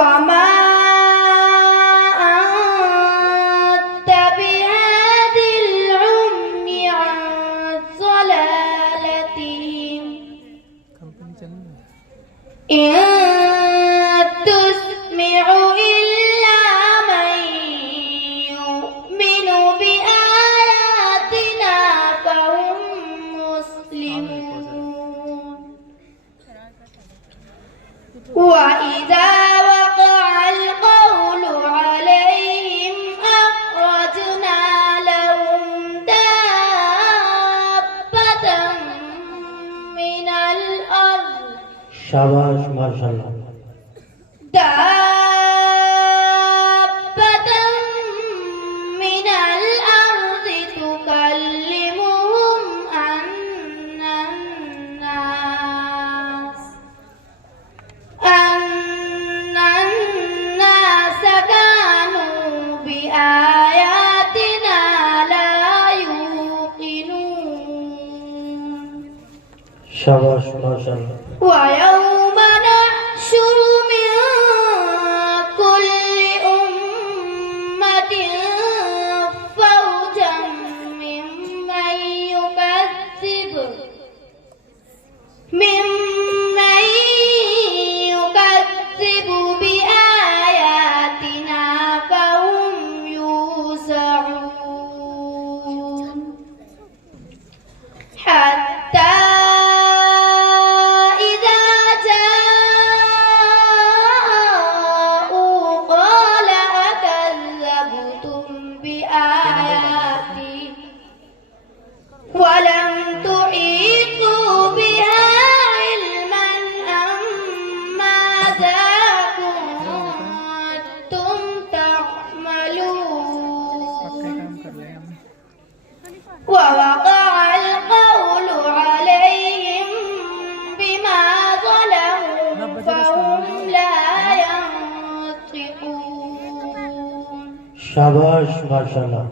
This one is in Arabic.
وما أنت بهاد العمي عن ضلالتهم إن تسمع إلا من يؤمن بآياتنا فهم مسلمون وإذا وقع القول عليهم أخرجنا لهم دابة من الأرض शाबाश माशाल्लाह دابة من الأرض تكلمهم أن الناس كانوا بآياتنا لا يوقنون शाबाश माशाल्लाह ويوم نحشر من كل أمة فوجا ممن يكذب بآياتنا فهم يوزعون حتى إذا جاءوا قال أكذبتم بآياتي ولم تحيطوا بها علما أم ماذا كنتم تعملون ووقع القول عليهم بما ظلموا فهم لا ينطقون शाबाश माशाल्लाह।